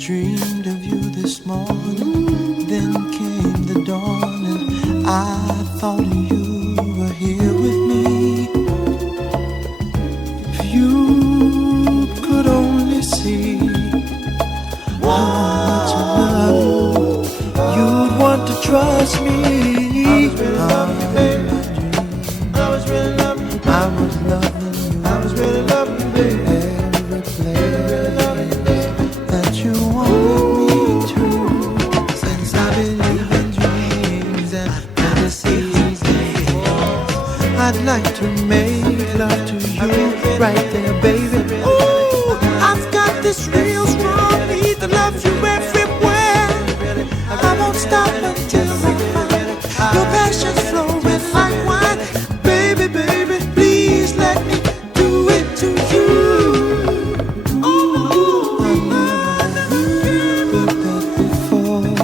dreamed of you this morning. Then came the dawn, and I thought you were here with me. If you could only see how much I love you, you'd want to trust me. I was really loving you. I was loving you. I was really loving you, baby. Every place that you wanted me to. Since I believe in dreams and fantasies, I'd like to make love to you right there, baby. Ooh, I've got this real strong need to love you everywhere. I won't stop until I find your passion's flowing like wine. Baby, baby, please let me do it to you. Oh, I never did that before,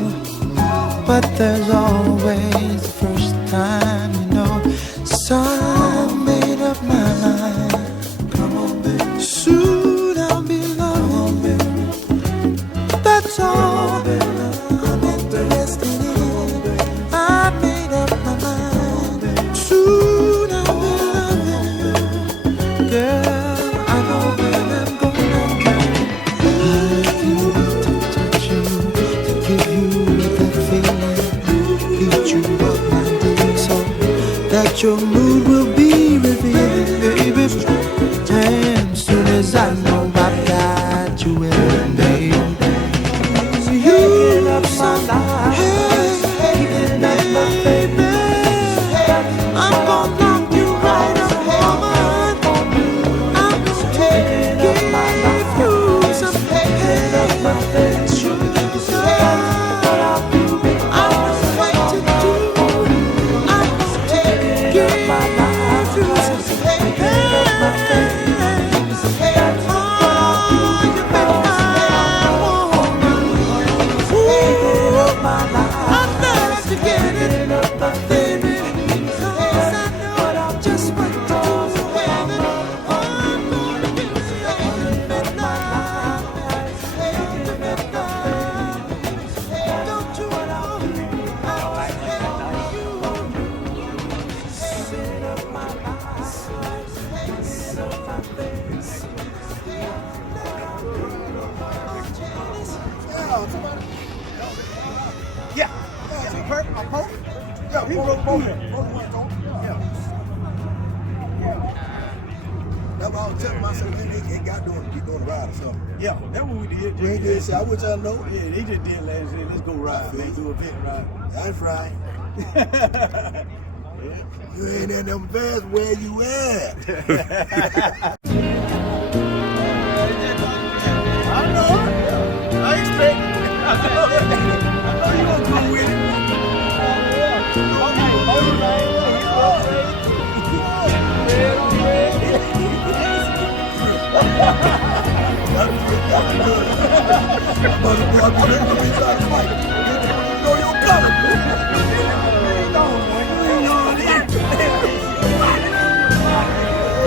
but there's always the first time, you know. So I made up my mind. Come on, baby. Soon I'll be loving you. That's all I'm interested in. I made up my mind. Soon I'll be loving you. Girl, I know when I'm gonna go. I need to touch you, to give you that feeling. Beat you up, my dear, so that your mood will be revealed, baby. And soon as I know I've got you in, baby, you love my life. Hey, baby, I'm gonna knock you right up, woman. I'm gonna give you some hey, sugar. That's what I was telling myself, man, they got doing, keep doing a ride or something. Yeah, that's what we did. We ain't did shit. I wish I know. Yeah, they just did last year. Let's go ride, man. Do a big ride. That's right. You ain't in them fast, where you at? I know. I expect. I know you gonna go with it.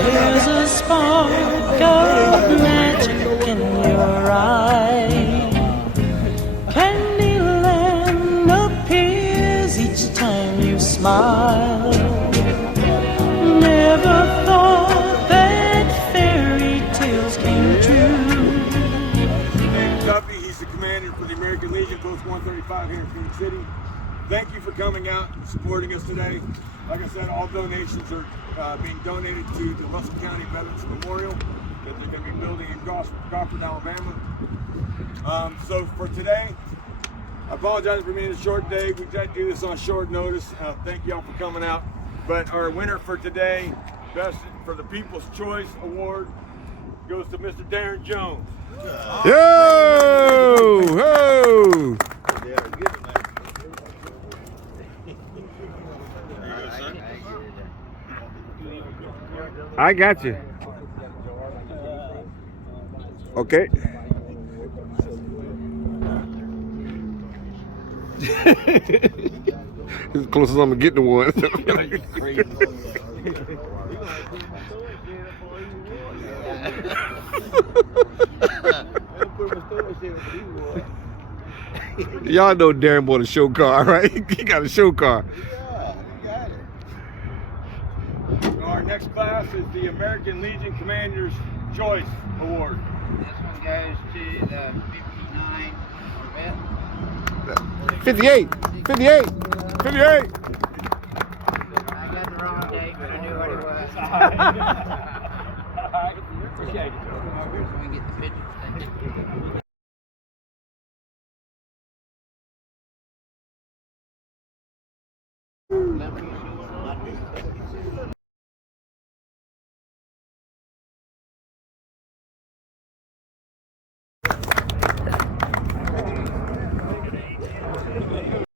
There's a spark of magic in your eye. Candyland appears each time you smile. Never thought that fairy tales came true. David Duffy, he's the commander for the American Legion, Post 135 here in Queen City. Thank you for coming out and supporting us today. Like I said, all donations are being donated to the Russell County Veterans Memorial that they're going to be building in Gosford, Alabama. So for today, I apologize for being a short day. We tried to do this on short notice. Thank y'all for coming out. But our winner for today, best for the People's Choice Award, goes to Mr. Darren Jones. Yo! Ho! I got you. Okay. As close as I'm gonna get to one. Y'all know Darren bought a show car, right? He got a show car. Yeah, you got it. Our next class is the American Legion Commander's Choice Award. This one goes to the 59 Corvette. 58. 58. 58. I got the wrong date, but I knew what it was. Appreciate it. So we can get the pictures.